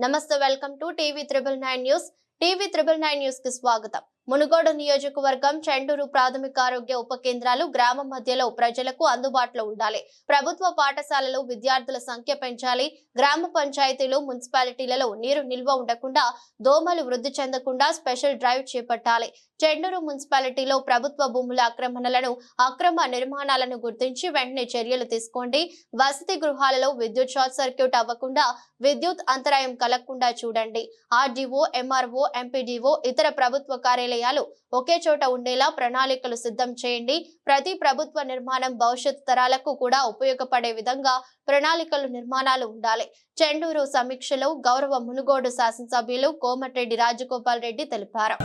నమస్తే welcome to TV triple nine news TV triple nine న్యూస్కి స్వాగతం. మునుగోడు నియోజకవర్గం చెండూరు ప్రాథమిక ఆరోగ్య ఉప కేంద్రాలు గ్రామం మధ్యలో ప్రజలకు అందుబాటులో ఉండాలి. ప్రభుత్వ పాఠశాలలు విద్యార్థుల సంఖ్య పెంచాలి. గ్రామ పంచాయతీలు మున్సిపాలిటీలలో నీరు నిల్వ ఉండకుండా దోమలు వృద్ధి చెందకుండా స్పెషల్ డ్రైవ్ చేపట్టాలి. చెండూరు మున్సిపాలిటీలో ప్రభుత్వ భూముల ఆక్రమణలను అక్రమ నిర్మాణాలను గుర్తించి వెంటనే చర్యలు తీసుకోండి. వసతి గృహాలలో విద్యుత్ షార్ట్ సర్క్యూట్ అవ్వకుండా విద్యుత్ అంతరాయం కలగకుండా చూడండి. ఆర్డీఓ ఎంఆర్ఓ ఎంపీడీఓ ఇతర ప్రభుత్వ కార్యాలయాలు ఒకే చోట ఉండేలా ప్రణాళికలు సిద్ధం చేయండి. ప్రతి ప్రభుత్వ నిర్మాణం భవిష్యత్ తరాలకు కూడా ఉపయోగపడే విధంగా ప్రణాళికలు నిర్మాణాలు ఉండాలి. చెండూరు సమీక్షలో గౌరవ మునుగోడు శాసనసభ్యులు కోమటిరెడ్డి రాజగోపాల్ రెడ్డి తెలిపారు.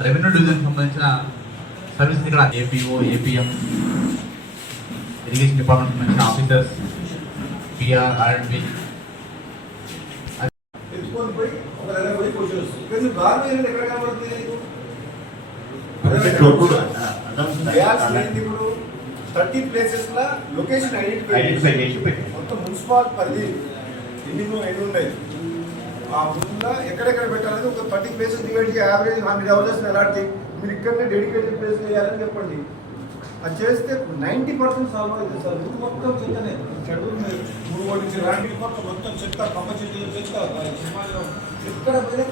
ఇరిగేషన్ డిపార్ట్మెంట్ సంబంధించిన officers PR R and B కానీ ఎక్కడ కనబడుతుంది ఏంటి ఇప్పుడు? థర్టీ ప్లేసెస్ లా లొకేషన్ ఐడెంటిఫై చేసి. మొత్తం మున్సిపల్ పరిధి ఎన్ని ఎన్ని ఉన్నాయి? ఆ ముందుగా ఎక్కడెక్కడ పెట్టాలని ఒక థర్టీ ప్లేసెస్ డివైడ్ చేసి యావరేజ్ హండ్రెడ్ అవర్స్ చేయి. మీరు ఇక్కడనే డెడికేటెడ్ ప్లేస్ చేయాలని చెప్పండి. అది చేస్తే నైంటీ పర్సెంట్ సాల్వ్ అవుతుంది సార్. ముందు మొత్తం చెత్తనే. చెడు మూడు కోటి నుంచి రాండి మొత్తం మొత్తం చెత్త కమ్మ చెట్టు చెత్త. ఎక్కడ పోయినా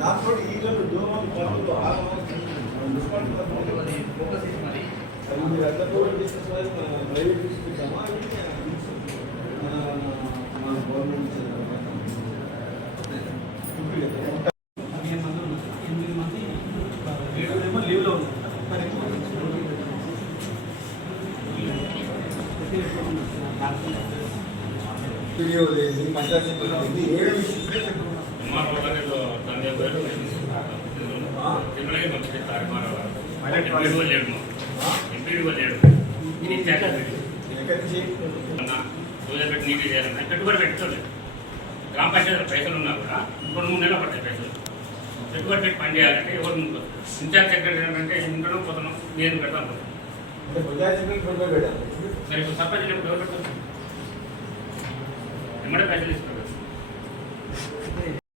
దాంతో ఈగలు దోమలు పనులు ప్రైవేట్ తీసుకుంటామా గవర్నమెంట్ పదిహేను మంది ఎనిమిది మంది ఏడుగురేమో లీవ్లో ఉన్నారు మరి ఎక్కువ వీడియో లేదు పంచాయతీ ఇది ఏడు విషయం ఎక్కడి నుంచి పెట్టుబడి పెట్టుకోలేదు గ్రామ పంచాయతీ పైసలు ఉన్నా కూడా రెండు మూడు నెలలు పడతాయి పైసలు పెట్టుబడి పెట్టి పని చేయాలంటే ఎవరు ముందుకు ఇన్ఛార్జ్ సెక్రటరీ ఏంటంటే ఇంట్లో పోతున్నాం నేను పెడతాను మరి ఇప్పుడు సర్పంచ్ ఎవరు పెడతారు ఎమ్మడే పైసలు ఇస్తారు